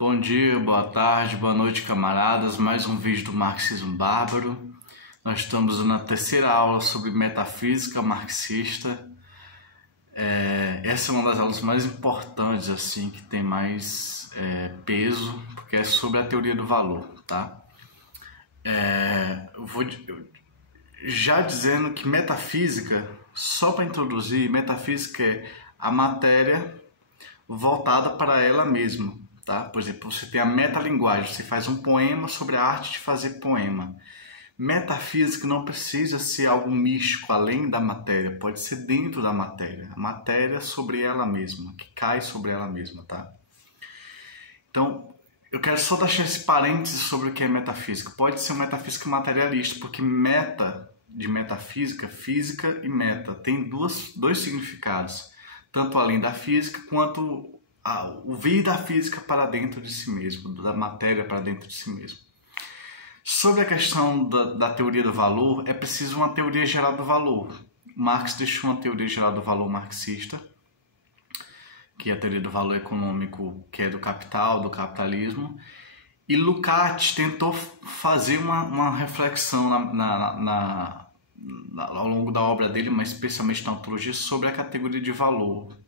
Bom dia, boa tarde, boa noite, camaradas. Mais um vídeo do Marxismo Bárbaro. Nós estamos na terceira aula sobre metafísica marxista. Essa é uma das aulas mais importantes, assim, que tem mais peso, porque é sobre a teoria do valor, tá? Eu vou já dizendo que metafísica, só para introduzir, metafísica é a matéria voltada para ela mesma. Tá? Por exemplo, você tem a metalinguagem, você faz um poema sobre a arte de fazer poema. Metafísica não precisa ser algo místico além da matéria, pode ser dentro da matéria. A matéria sobre ela mesma, que cai sobre ela mesma, tá? Então, eu quero só deixar esse parênteses sobre o que é metafísica. Pode ser uma metafísica materialista, porque meta de metafísica, física e meta, tem dois significados, tanto além da física quanto o vir da física para dentro de si mesmo, da matéria para dentro de si mesmo. Sobre a questão da teoria do valor, é preciso uma teoria geral do valor. Marx deixou uma teoria geral do valor marxista, que é a teoria do valor econômico, que é do capital, do capitalismo, e Lukács tentou fazer uma reflexão ao longo da obra dele, mas especialmente na ontologia, sobre a categoria de valor.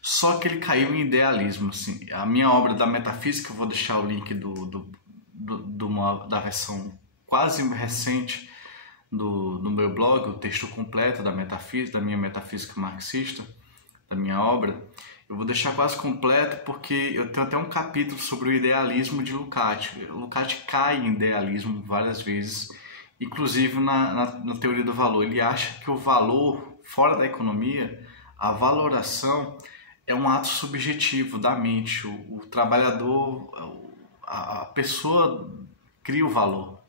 Só que ele caiu em idealismo. Assim. A minha obra da metafísica, eu vou deixar o link da versão quase recente do meu blog, o texto completo da metafísica, da minha metafísica marxista, da minha obra. Eu vou deixar quase completo porque eu tenho até um capítulo sobre o idealismo de Lukács. Lukács cai em idealismo várias vezes, inclusive na teoria do valor. Ele acha que o valor, fora da economia, a valoração é um ato subjetivo da mente. O trabalhador, a pessoa cria o valor.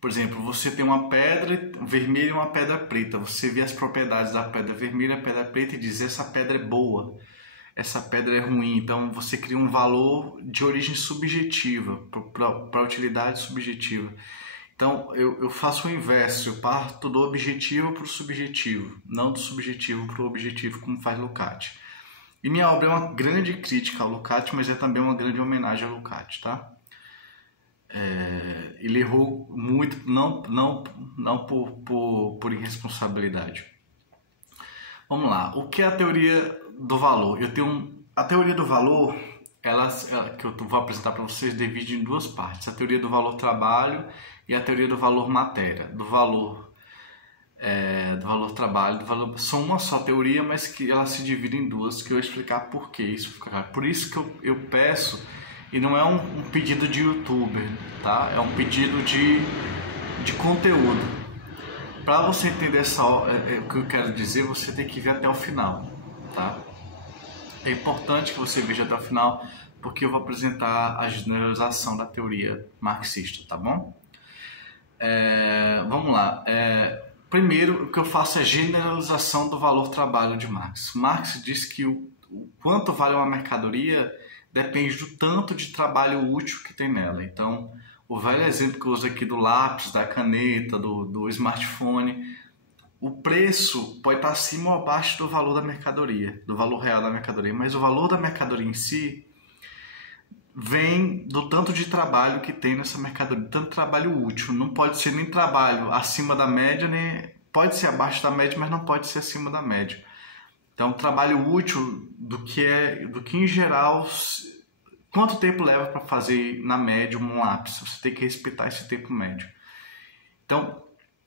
Por exemplo, você tem uma pedra vermelha e uma pedra preta. Você vê as propriedades da pedra vermelha e da pedra preta e diz: essa pedra é boa, essa pedra é ruim. Então você cria um valor de origem subjetiva, para utilidade subjetiva. Então eu faço o inverso, eu parto do objetivo para o subjetivo, não do subjetivo para o objetivo, como faz Lukács. E minha obra é uma grande crítica ao Lukács, mas é também uma grande homenagem ao Lukács, tá? Ele errou muito, não por irresponsabilidade. Vamos lá, o que é a teoria do valor? A teoria do valor, que eu vou apresentar para vocês, divide em duas partes. A teoria do valor trabalho e a teoria do valor matéria. Do valor trabalho, são uma só teoria, mas que ela se divide em duas, que eu vou explicar por que isso fica claro. Por isso que eu peço, e não é um pedido de youtuber, tá? É um pedido de conteúdo. Para você entender o que eu quero dizer, você tem que ver até o final, tá? É importante que você veja até o final, porque eu vou apresentar a generalização da teoria marxista, tá bom? Vamos lá. Primeiro, o que eu faço é a generalização do valor trabalho de Marx. Marx diz que o quanto vale uma mercadoria depende do tanto de trabalho útil que tem nela. Então, o velho exemplo que eu uso aqui do lápis, da caneta, do smartphone, o preço pode estar acima ou abaixo do valor da mercadoria, do valor real da mercadoria, mas o valor da mercadoria em si vem do tanto de trabalho que tem nessa mercadoria, tanto trabalho útil. Não pode ser nem trabalho acima da média, nem pode ser abaixo da média, mas não pode ser acima da média. Então, trabalho útil do que em geral, quanto tempo leva para fazer na média um lápis? Você tem que respeitar esse tempo médio. Então,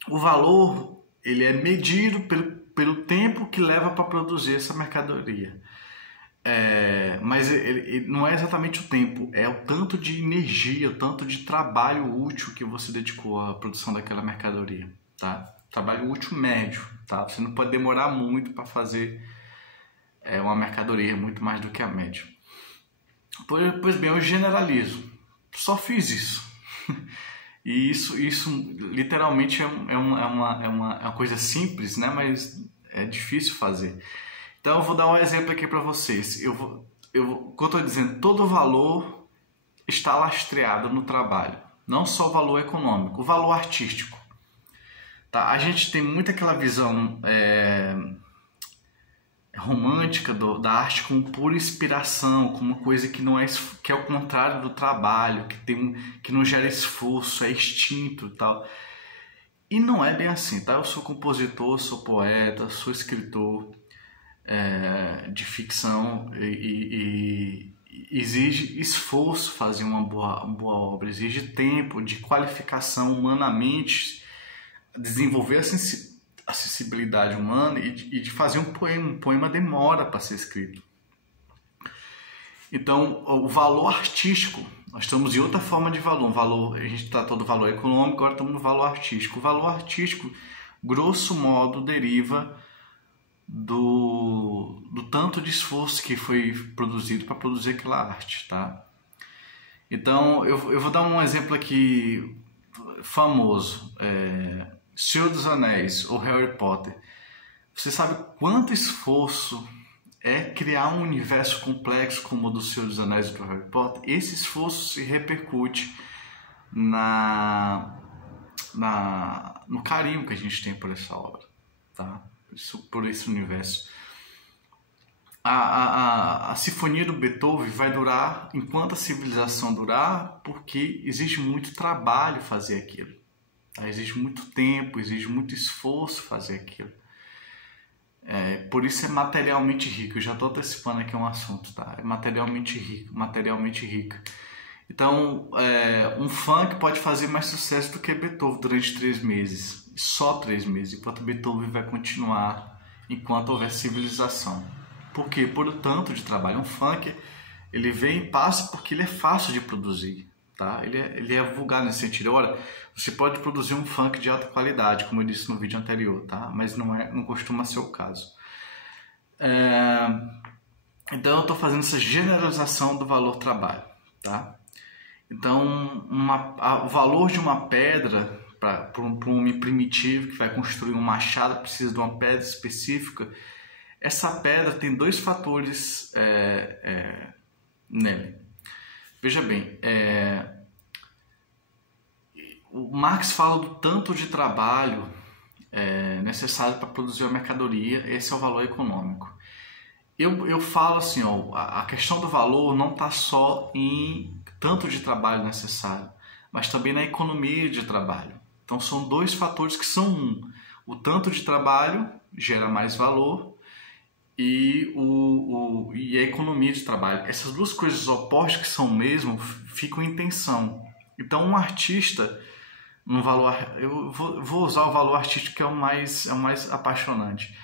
o valor ele é medido pelo tempo que leva para produzir essa mercadoria. Mas ele não é exatamente o tempo, é o tanto de energia, o tanto de trabalho útil que você dedicou à produção daquela mercadoria, tá? Trabalho útil médio, tá? Você não pode demorar muito para fazer uma mercadoria, muito mais do que a média. Pois bem, eu generalizo, só fiz isso. E isso literalmente é uma coisa simples, né? Mas é difícil fazer. Então eu vou dar um exemplo aqui para vocês. Como eu estou dizendo, todo o valor está lastreado no trabalho. Não só o valor econômico, o valor artístico. Tá? A gente tem muito aquela visão romântica da arte como pura inspiração, como uma coisa que não é, que é o contrário do trabalho, que não gera esforço, é instinto e tal. E não é bem assim, tá? Eu sou compositor, sou poeta, sou escritor de ficção e exige esforço fazer uma boa obra, exige tempo de qualificação humanamente, desenvolver a sensibilidade humana e de fazer um poema. Um poema demora para ser escrito. Então, o valor artístico, nós estamos em outra forma de valor. A gente tratou do valor econômico, agora estamos no valor artístico. O valor artístico, grosso modo, deriva do tanto de esforço que foi produzido para produzir aquela arte, tá? Então, eu vou dar um exemplo aqui famoso. Senhor dos Anéis ou Harry Potter. Você sabe quanto esforço é criar um universo complexo como o do Senhor dos Anéis e do Harry Potter? Esse esforço se repercute no carinho que a gente tem por essa obra, tá? Por esse universo. A Sinfonia do Beethoven vai durar enquanto a civilização durar, porque exige muito trabalho fazer aquilo. Tá? Exige muito tempo, exige muito esforço fazer aquilo. Por isso é materialmente rico. Eu já estou antecipando aqui um assunto, tá? É materialmente rico. Então, um funk pode fazer mais sucesso do que Beethoven durante 3 meses. Só 3 meses, enquanto Beethoven vai continuar enquanto houver civilização. Por quê? Por o tanto de trabalho. Um funk, ele vem e passa porque ele é fácil de produzir, tá? Ele é vulgar nesse sentido. Ora, você pode produzir um funk de alta qualidade, como eu disse no vídeo anterior, tá? Mas não costuma ser o caso. Então eu estou fazendo essa generalização do valor trabalho, tá? Então o valor de uma pedra para um homem primitivo que vai construir um machado precisa de uma pedra específica. Essa pedra tem 2 fatores nele. Veja bem, o Marx fala do tanto de trabalho necessário para produzir uma mercadoria. Esse é o valor econômico. Eu falo assim, a questão do valor não está só em tanto de trabalho necessário, mas também na economia de trabalho. Então são 2 fatores que são o tanto de trabalho gera mais valor e a economia de trabalho. Essas 2 coisas opostas que são o mesmo ficam em tensão. Então um artista, eu vou usar o valor artístico que é o mais apaixonante.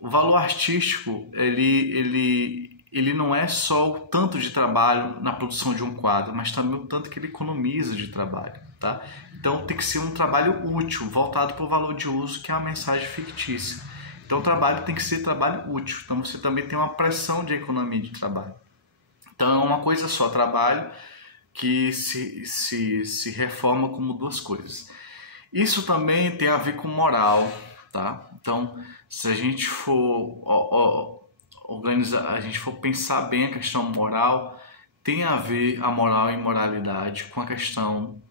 O valor artístico ele não é só o tanto de trabalho na produção de um quadro, mas também o tanto que ele economiza de trabalho, tá? Então tem que ser um trabalho útil, voltado para o valor de uso, que é uma mensagem fictícia. Então o trabalho tem que ser trabalho útil. Então você também tem uma pressão de economia de trabalho. Então é uma coisa só, trabalho que se reforma como 2 coisas. Isso também tem a ver com moral, tá? Então se a gente for a gente for pensar bem a questão moral, tem a ver a moral e moralidade com a questão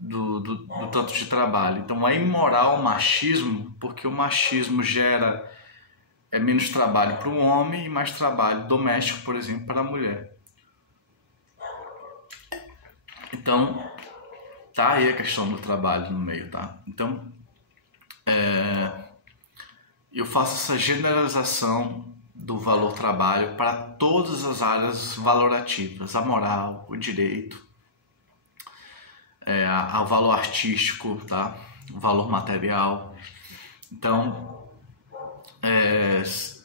do tanto de trabalho. Então é imoral o machismo, porque o machismo gera menos trabalho para o homem e mais trabalho doméstico, por exemplo, para a mulher. Então tá aí a questão do trabalho no meio, tá? Então eu faço essa generalização do valor trabalho para todas as áreas valorativas, a moral, o direito, o valor artístico, tá? O valor material. Então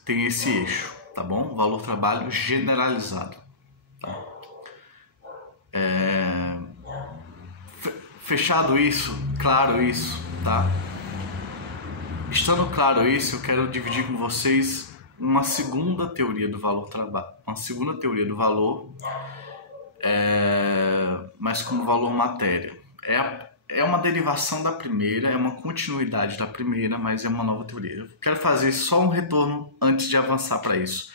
tem esse eixo, tá bom? O valor trabalho generalizado, tá? Fechado isso, claro isso, tá? Estando claro isso, eu quero dividir com vocês uma segunda teoria do valor trabalho, mas como valor matéria. É uma derivação da primeira, é uma continuidade da primeira, mas é uma nova teoria. Eu quero fazer só um retorno antes de avançar para isso.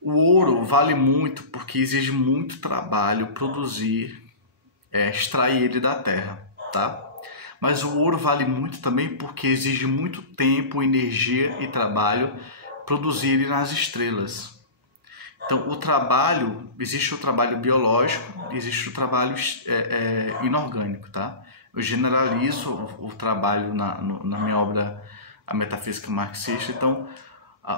O ouro vale muito porque exige muito trabalho produzir, extrair ele da terra, tá? Mas o ouro vale muito também porque exige muito tempo, energia e trabalho produzir ele nas estrelas. Então, o trabalho, existe o trabalho biológico, existe o trabalho inorgânico, tá? Eu generalizo o trabalho na minha obra, A Metafísica Marxista. Então,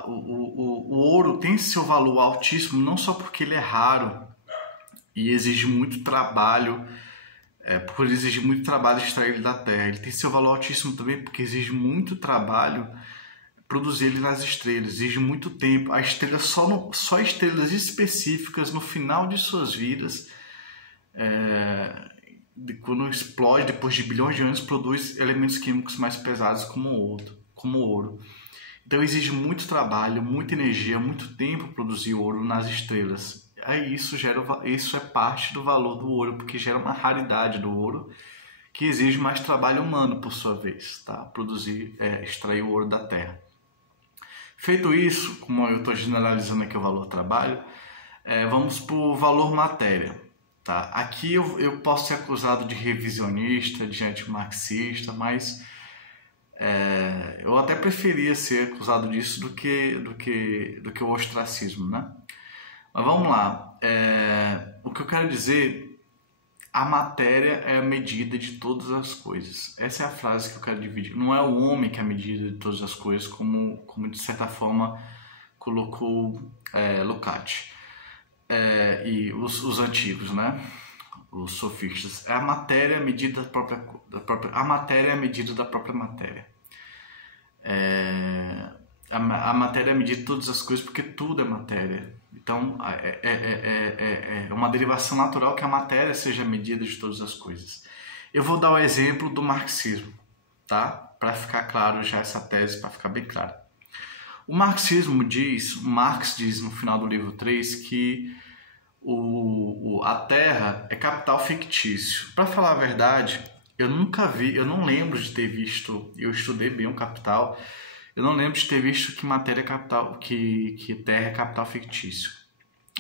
o ouro tem seu valor altíssimo, não só porque ele é raro e exige muito trabalho, por exigir muito trabalho extrair ele da terra. Ele tem seu valor altíssimo também porque exige muito trabalho produzir ele nas estrelas, exige muito tempo. A estrela só estrelas específicas no final de suas vidas, quando explode depois de bilhões de anos, produz elementos químicos mais pesados como ouro. Então exige muito trabalho, muita energia, muito tempo produzir ouro nas estrelas. Aí isso é parte do valor do ouro, porque gera uma raridade do ouro que exige mais trabalho humano por sua vez, tá? Extrair o ouro da terra. Feito isso, como eu estou generalizando aqui o valor trabalho, vamos para o valor matéria. Tá? Aqui eu posso ser acusado de revisionista, de antimarxista, mas eu até preferia ser acusado disso do que o ostracismo, né? Mas vamos lá. O que eu quero dizer, a matéria é a medida de todas as coisas. Essa é a frase que eu quero dividir. Não é o homem que é a medida de todas as coisas, como de certa forma colocou Lukács e os antigos, né? Os sofistas. A matéria é a medida a matéria é a medida da própria matéria. A matéria é a medida de todas as coisas porque tudo é matéria. Então, é uma derivação natural que a matéria seja a medida de todas as coisas. Eu vou dar o exemplo do marxismo, tá? Para ficar claro já essa tese, para ficar bem claro. O marxismo Marx diz no final do livro 3 que a Terra é capital fictício. Para falar a verdade, eu não lembro de ter visto, eu estudei bem o Capital, eu não lembro de ter visto que matéria é capital, que Terra é capital fictício.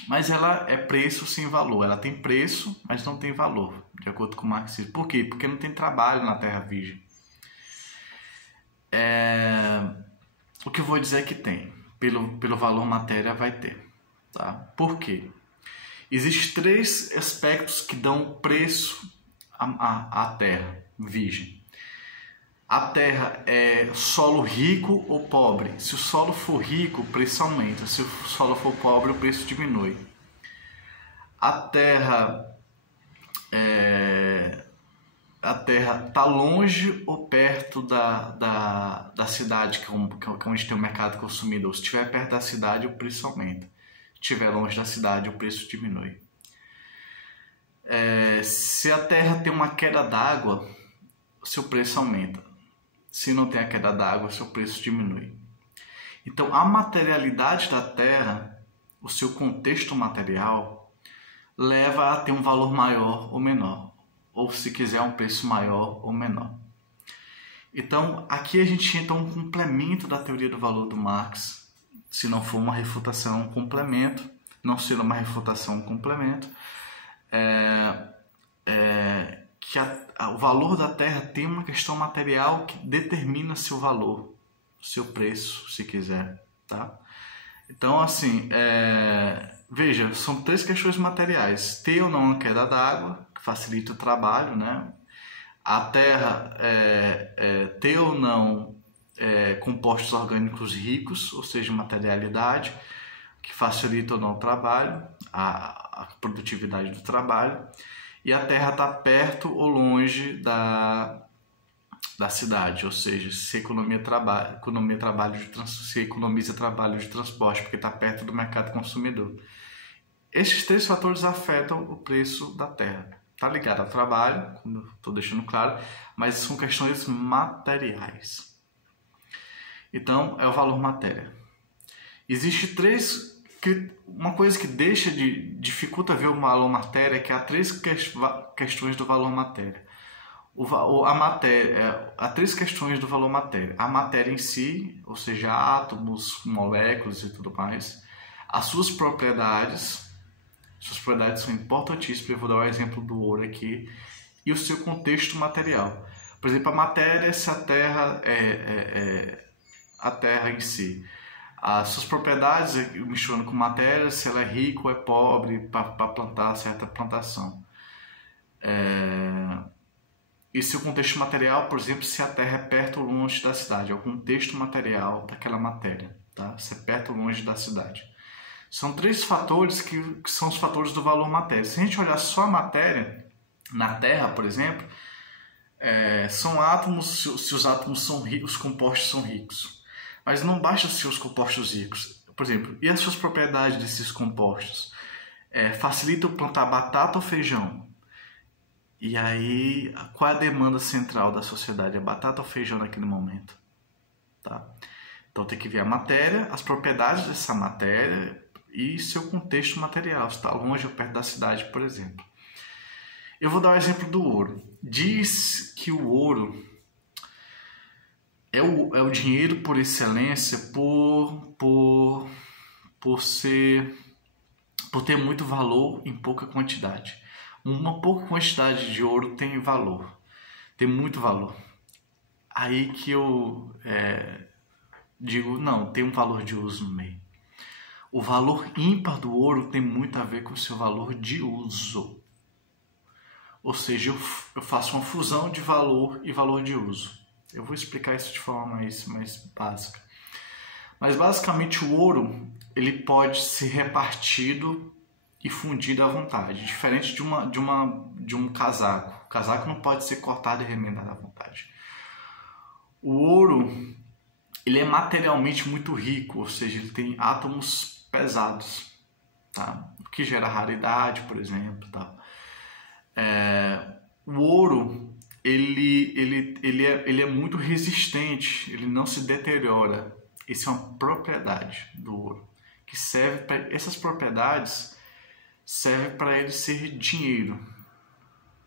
Mas ela é preço sem valor. Ela tem preço, mas não tem valor, de acordo com o marxismo. Por quê? Porque não tem trabalho na Terra virgem. O que eu vou dizer é que tem. Pelo valor matéria vai ter. Tá? Por quê? Existem 3 aspectos que dão preço à Terra virgem. A terra é solo rico ou pobre? Se o solo for rico, o preço aumenta. Se o solo for pobre, o preço diminui. A terra está longe ou perto da cidade, que é onde tem o mercado consumidor. Se estiver perto da cidade, o preço aumenta. Se estiver longe da cidade, o preço diminui. Se a terra tem uma queda d'água, o seu preço aumenta. Se não tem a queda d'água, seu preço diminui. Então, a materialidade da Terra, o seu contexto material, leva a ter um valor maior ou menor. Ou, se quiser, um preço maior ou menor. Então, aqui a gente entra um complemento da teoria do valor do Marx. Se não for uma refutação, um complemento. Não sendo uma refutação, um complemento. Que o valor da Terra tem uma questão material que determina seu valor, seu preço, se quiser, tá? Então, assim, veja, são 3 questões materiais. Ter ou não a queda d'água, que facilita o trabalho, né? A Terra ter ou não compostos orgânicos ricos, ou seja, materialidade, que facilita ou não o trabalho, a produtividade do trabalho. E a Terra está perto ou longe da cidade, ou seja, se economiza trabalho de transporte, porque está perto do mercado consumidor. Esses 3 fatores afetam o preço da Terra. Está ligado ao trabalho, como estou deixando claro, mas são questões materiais. Então, é o valor matéria. Existe uma coisa que dificulta ver o valor matéria é que há 3 questões do valor matéria. Há 3 questões do valor matéria. A matéria em si, ou seja, átomos, moléculas e tudo mais. As suas propriedades são importantíssimas. Eu vou dar o exemplo do ouro aqui. E o seu contexto material. Por exemplo, a matéria, se a terra a terra em si. As suas propriedades, misturando com matéria, se ela é rica ou é pobre para plantar certa plantação. E seu contexto material, por exemplo, se a terra é perto ou longe da cidade, é o contexto material daquela matéria, tá? Se é perto ou longe da cidade. São 3 fatores que são os fatores do valor matéria. Se a gente olhar só a matéria, na Terra, por exemplo, são átomos, se os átomos são ricos, os compostos são ricos. Mas não basta ser os compostos ricos. Por exemplo, e as suas propriedades desses compostos? Facilitam plantar batata ou feijão? E aí, qual é a demanda central da sociedade? É batata ou feijão naquele momento? Tá? Então tem que ver a matéria, as propriedades dessa matéria e seu contexto material, se está longe ou perto da cidade, por exemplo. Eu vou dar o exemplo do ouro. Diz que o ouro é o dinheiro por excelência por ter muito valor em pouca quantidade. Uma pouca quantidade de ouro tem valor, tem muito valor. Aí que eu digo, não, tem um valor de uso no meio. O valor ímpar do ouro tem muito a ver com o seu valor de uso. Ou seja, eu faço uma fusão de valor e valor de uso. Eu vou explicar isso de forma mais básica. Mas basicamente o ouro ele pode ser repartido e fundido à vontade, diferente de um casaco. O casaco não pode ser cortado e remendado à vontade. O ouro ele é materialmente muito rico, ou seja, ele tem átomos pesados, tá? O que gera raridade, por exemplo, tá? O ouro ele é muito resistente, ele não se deteriora. Isso é uma propriedade do ouro que serve para essas propriedades servem para ele ser dinheiro,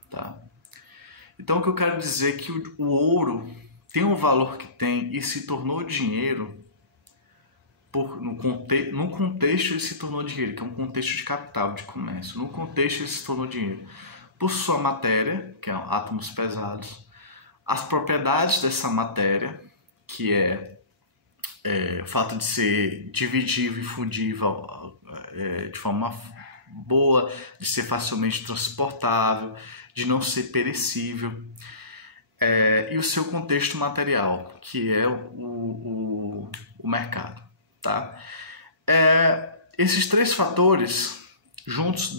tá? Então o que eu quero dizer é que o ouro tem o valor que tem e se tornou dinheiro no contexto ele se tornou dinheiro, que é um contexto de capital, de comércio. No contexto ele se tornou dinheiro por sua matéria, que é átomos pesados, as propriedades dessa matéria, que é o fato de ser dividível e fundível de forma boa, de ser facilmente transportável, de não ser perecível, e o seu contexto material, que é o mercado. Tá? Esses 3 fatores juntos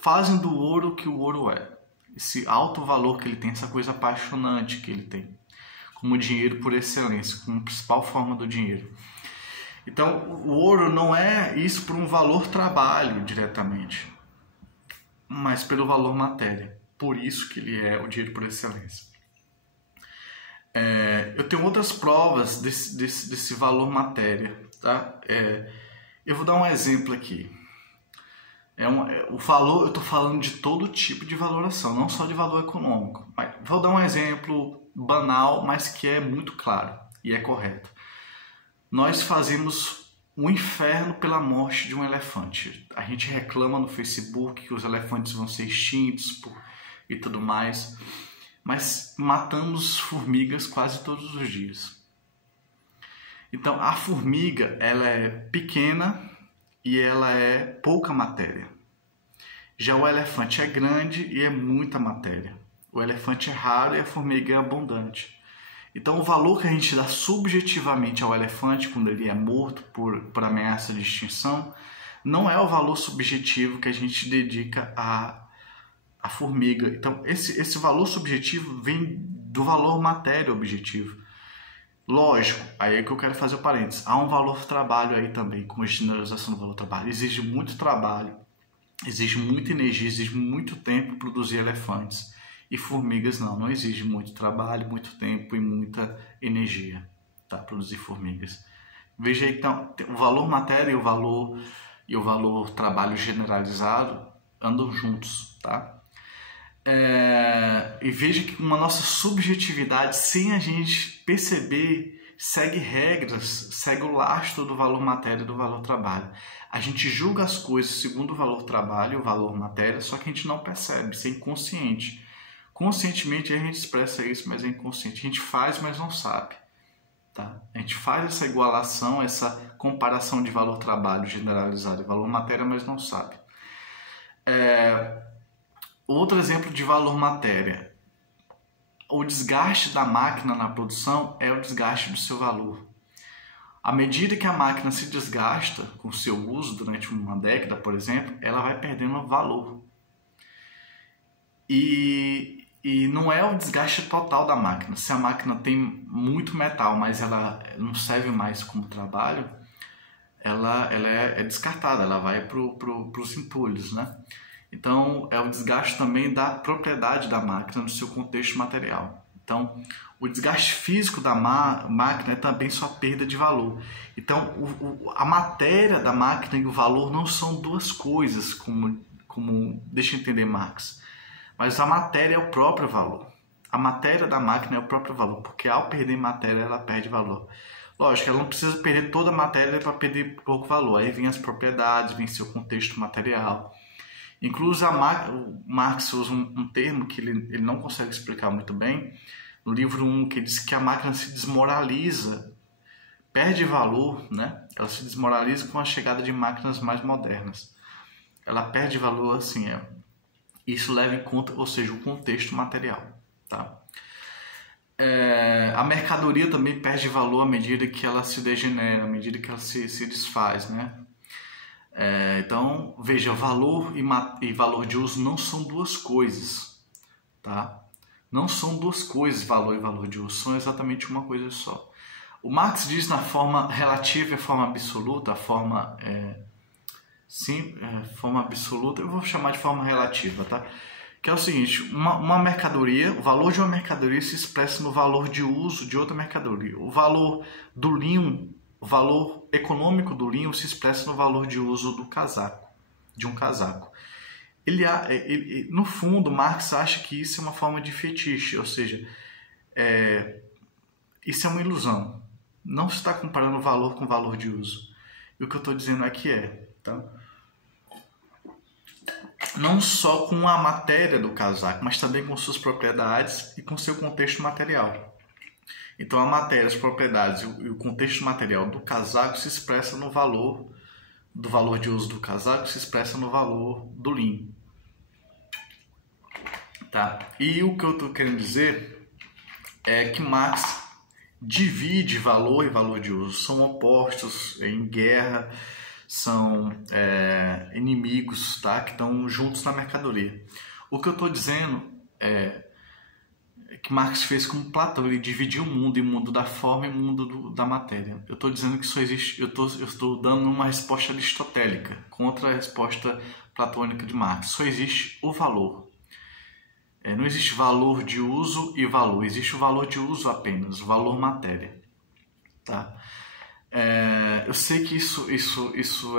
fazem do ouro o que o ouro é. Esse alto valor que ele tem, essa coisa apaixonante que ele tem, como dinheiro por excelência, como principal forma do dinheiro. Então, o ouro não é isso por um valor trabalho diretamente, mas pelo valor matéria. Por isso que ele é o dinheiro por excelência. Eu tenho outras provas desse valor matéria, tá? Eu vou dar um exemplo aqui. O valor, eu estou falando de todo tipo de valoração, não só de valor econômico. Mas vou dar um exemplo banal, mas que é muito claro e é correto. Nós fazemos um inferno pela morte de um elefante. A gente reclama no Facebook que os elefantes vão ser extintos e tudo mais. Mas matamos formigas quase todos os dias. Então, a formiga ela é pequena e ela é pouca matéria. Já o elefante é grande e é muita matéria. O elefante é raro e a formiga é abundante. Então, o valor que a gente dá subjetivamente ao elefante quando ele é morto por ameaça de extinção não é o valor subjetivo que a gente dedica a formiga. Então, esse valor subjetivo vem do valor matéria objetivo. Lógico, aí é que eu quero fazer o parênteses. Há um valor trabalho aí também, com a generalização do valor trabalho. Exige muito trabalho, exige muita energia, exige muito tempo produzir elefantes. E formigas não exige muito trabalho, muito tempo e muita energia, tá? Produzir formigas. Veja aí, então, o valor matéria e o valor trabalho generalizado andam juntos, tá? E veja que uma nossa subjetividade, sem a gente perceber, segue regras, segue o lastro do valor matéria e do valor trabalho. A gente julga as coisas segundo o valor trabalho e o valor matéria, só que a gente não percebe, isso é inconsciente. Conscientemente a gente expressa isso, mas é inconsciente. A gente faz, mas não sabe. Tá? A gente faz essa igualação, essa comparação de valor-trabalho generalizado e valor-matéria, mas não sabe. Outro exemplo de valor-matéria. O desgaste da máquina na produção é o desgaste do seu valor. À medida que a máquina se desgasta com o seu uso durante uma década, por exemplo, ela vai perdendo valor. E não é o desgaste total da máquina. Se a máquina tem muito metal, mas ela não serve mais como trabalho, ela é descartada, ela vai para os entulhos, né? Então, é o desgaste também da propriedade da máquina no seu contexto material. Então, o desgaste físico da máquina é também sua perda de valor. Então, a matéria da máquina e o valor não são duas coisas, como deixa eu entender Marx. Mas a matéria é o próprio valor. A matéria da máquina é o próprio valor, porque ao perder matéria, ela perde valor. Lógico, ela não precisa perder toda a matéria para perder pouco valor. Aí vem as propriedades, vem seu contexto material. Inclusive, o Marx usa um termo que ele não consegue explicar muito bem, no livro 1, que diz que a máquina se desmoraliza, perde valor, né? Ela se desmoraliza com a chegada de máquinas mais modernas. Ela perde valor, assim, isso leva em conta, ou seja, o contexto material. Tá? A mercadoria também perde valor à medida que ela se degenera, à medida que ela se desfaz, né? Então, veja, valor e valor de uso não são duas coisas, tá? Não são duas coisas, valor e valor de uso, são exatamente uma coisa só. O Marx diz na forma relativa e a forma absoluta, a forma, forma absoluta, eu vou chamar de forma relativa, tá? Que é o seguinte, uma mercadoria, o valor de uma mercadoria se expressa no valor de uso de outra mercadoria. O valor do linho, o valor econômico do linho se expressa no valor de uso do casaco, de um casaco. No fundo, Marx acha que isso é uma forma de fetiche, ou seja, isso é uma ilusão. Não se está comparando valor com valor de uso. E o que eu estou dizendo aqui tá? Não só com a matéria do casaco, mas também com suas propriedades e com seu contexto material. Então, a matéria, as propriedades e o contexto material do casaco se expressa no valor, do valor de uso do casaco, se expressa no valor do linho. Tá? E o que eu estou querendo dizer é que Marx divide valor e valor de uso. São opostos em guerra, são inimigos, tá? Que estão juntos na mercadoria. O que eu estou dizendo é que Marx fez com Platão, ele dividiu o mundo em mundo da forma e mundo da matéria. Eu estou dizendo que só existe, eu estou dando uma resposta aristotélica contra a resposta platônica de Marx. Só existe o valor. Não existe valor de uso e valor, existe o valor de uso apenas, o valor matéria. Tá? Eu sei que isso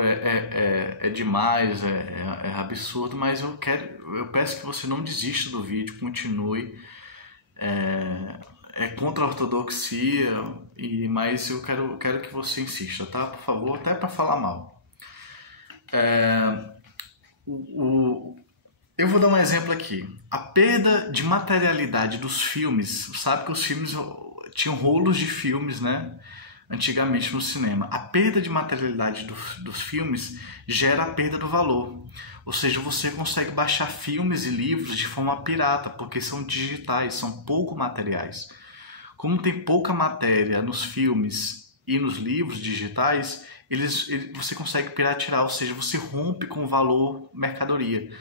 é demais, é absurdo, mas eu peço que você não desista do vídeo, continue. É contra a ortodoxia, mas eu quero que você insista, tá? Por favor, até para falar mal. Eu vou dar um exemplo aqui. A perda de materialidade dos filmes. Sabe que os filmes tinham rolos de filmes, né? Antigamente no cinema. A perda de materialidade dos filmes gera a perda do valor. Ou seja, você consegue baixar filmes e livros de forma pirata, porque são digitais, são pouco materiais. Como tem pouca matéria nos filmes e nos livros digitais, você consegue piratear, ou seja, você rompe com o valor mercadoria.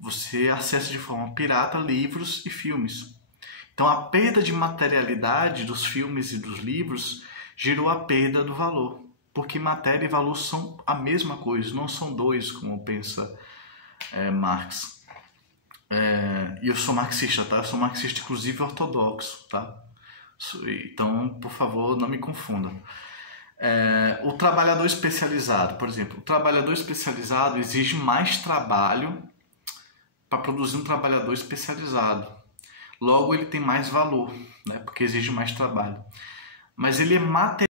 Você acessa de forma pirata livros e filmes. Então, a perda de materialidade dos filmes e dos livros gerou a perda do valor, porque matéria e valor são a mesma coisa, não são dois, como pensa Marx. E eu sou marxista, tá? Eu sou marxista, inclusive ortodoxo, tá? Então, por favor, não me confunda. O trabalhador especializado, por exemplo, o trabalhador especializado exige mais trabalho para produzir um trabalhador especializado. Logo, ele tem mais valor, né? Porque exige mais trabalho. Mas ele é